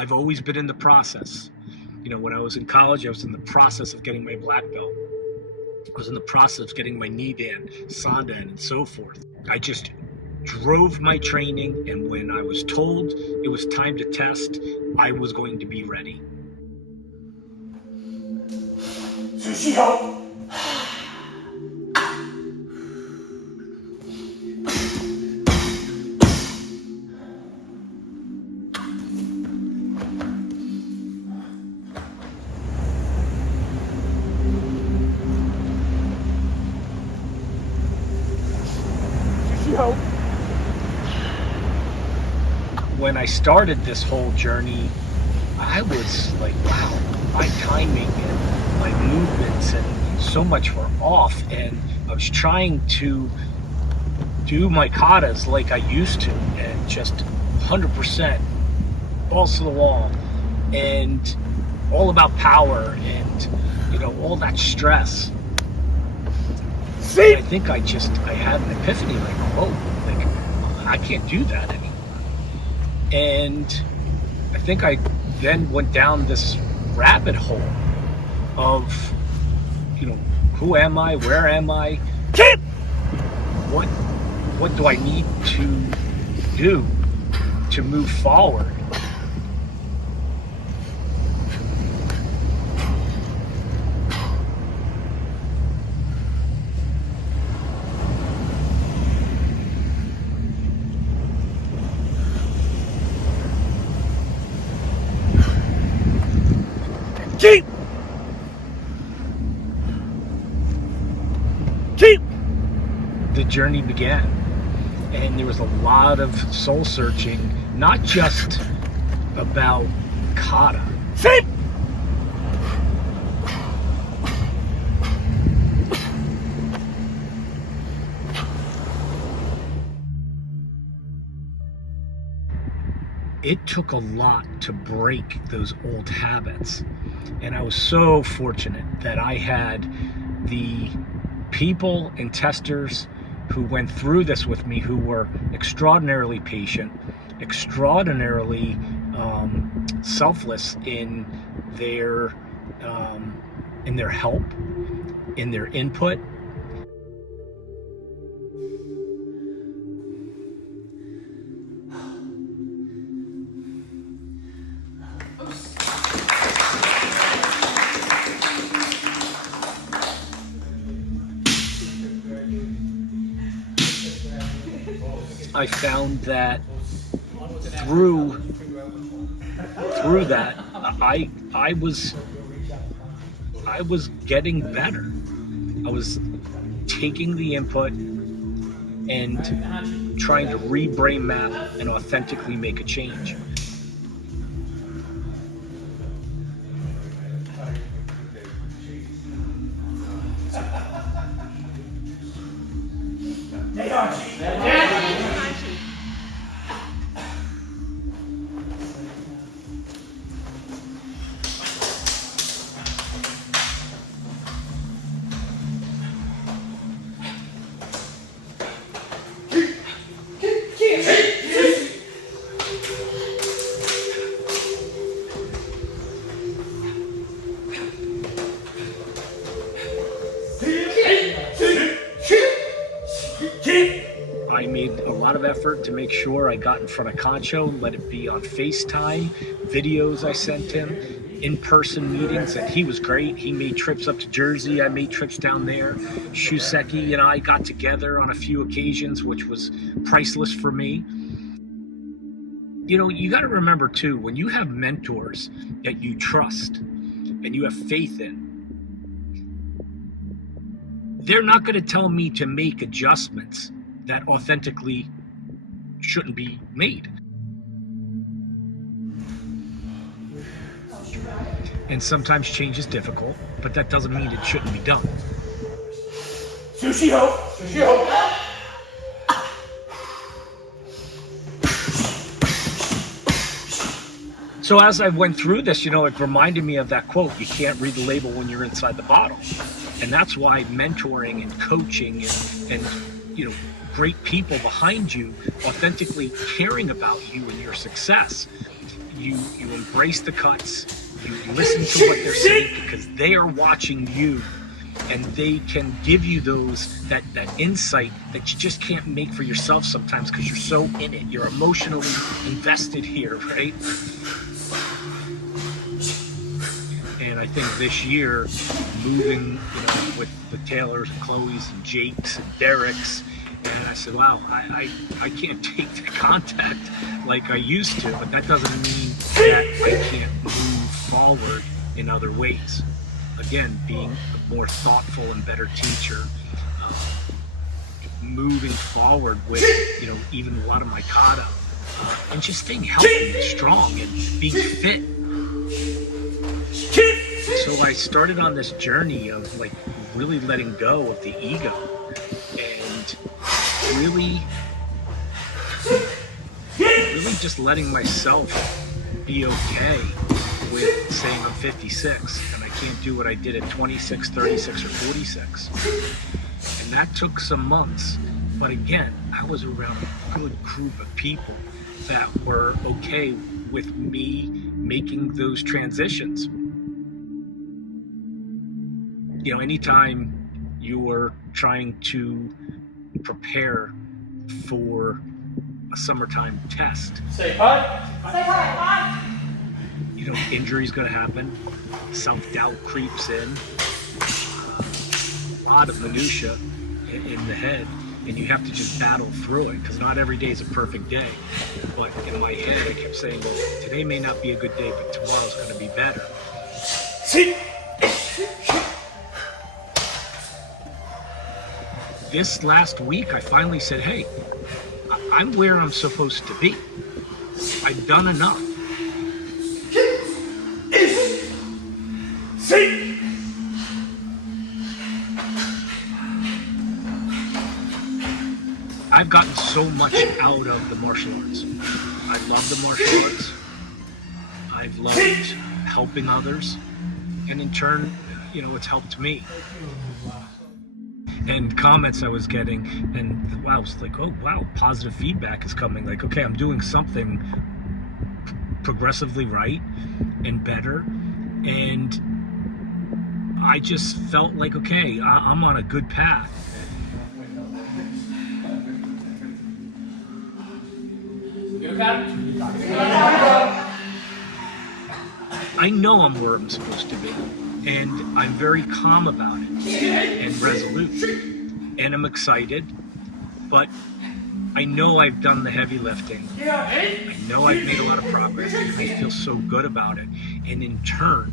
I've always been in the process. When I was in college, I was in the process of getting my black belt. I was in the process of getting my knee dan, sandan, and so forth. I just drove my training, and when I was told it was time to test, I was going to be ready. When I started this whole journey, I was like, wow, my timing and my movements and so much were off, and I was trying to do my katas like I used to, and just 100% balls to the wall, and all about power, and all that stress. I think I had an epiphany, like, whoa, like I can't do that anymore. And I think I then went down this rabbit hole of, who am I? Where am I? What do I need to do to move forward? The journey began, and there was a lot of soul searching, not just about kata. It took a lot to break those old habits, and I was so fortunate that I had the people and testers who went through this with me, who were extraordinarily patient, extraordinarily selfless in their help, in their input. I found that through that, I was getting better. I was taking the input and trying to re-brain map and authentically make a change. I made a lot of effort to make sure I got in front of Concho, let it be on FaceTime, videos I sent him, in-person meetings, and he was great. He made trips up to Jersey, I made trips down there. Shuseki and I got together on a few occasions, which was priceless for me. You got to remember too, when you have mentors that you trust and you have faith in, they're not going to tell me to make adjustments that authentically shouldn't be made. And sometimes change is difficult, but that doesn't mean it shouldn't be done. Sushi ho! Sushi ho! So as I went through this, it reminded me of that quote, you can't read the label when you're inside the bottle. And that's why mentoring and coaching and great people behind you, authentically caring about you and your success, you embrace the cuts, you listen to what they're saying because they are watching you, and they can give you that insight that you just can't make for yourself sometimes because you're so in it. You're emotionally invested here, right? And I think this year, moving, with the Taylors and Chloe's and Jake's and Derek's, and I said, wow, I can't take the contact like I used to, but that doesn't mean that I can't move forward in other ways. Again, being a more thoughtful and better teacher, moving forward with, even a lot of my kata, and just staying healthy and strong and being fit. So I started on this journey of like really letting go of the ego and really just letting myself be okay with saying I'm 56 and I can't do what I did at 26, 36, or 46. And that took some months. But again, I was around a good group of people that were okay with me making those transitions. Anytime you are trying to prepare for a summertime test, Say hi. Say hi. Injury's going to happen, self-doubt creeps in, a lot of minutia in the head, and you have to just battle through it because not every day is a perfect day. But in my head, I kept saying, well, today may not be a good day, but tomorrow's going to be better. This last week, I finally said, hey, I'm where I'm supposed to be. I've done enough. I've gotten so much out of the martial arts. I love the martial arts. I've loved helping others. And in turn, it's helped me. And comments I was getting, and wow, it's like, oh wow, positive feedback is coming. Like, okay, I'm doing something progressively right and better. And I just felt like, okay, I'm on a good path. I know I'm where I'm supposed to be, and I'm very calm about it and resolute, and I'm excited, but I know I've done the heavy lifting. I know I've made a lot of progress, and I feel so good about it. And in turn,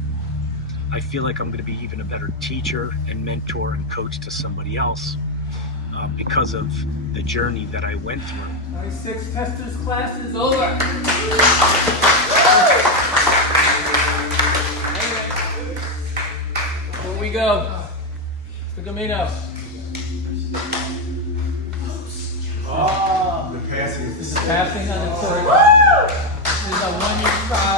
I feel like I'm going to be even a better teacher and mentor and coach to somebody else because of the journey that I went through. 96 testers class is over. Here we go. The Camino. The passing is This is passing on the court. This is a 1-year trial.